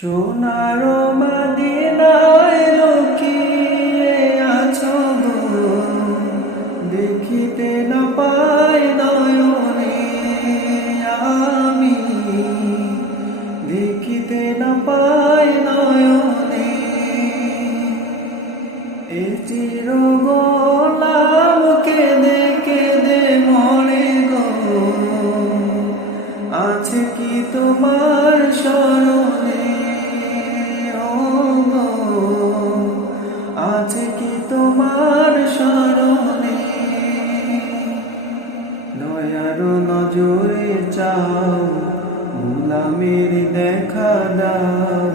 সোনার মদিনায় লুকিয়ে আছো গো, দেখিতে না পাই নয়নে আমি, দেখিতে না পাই নয়নে। এ চির গোলাম কেঁদে কেঁদে মরে গো, আছে কি তোমার স্মরণে? আছে কি তোমার স্মরণে? দয়ার নজরে চাও, গোলামের দেখা দাও।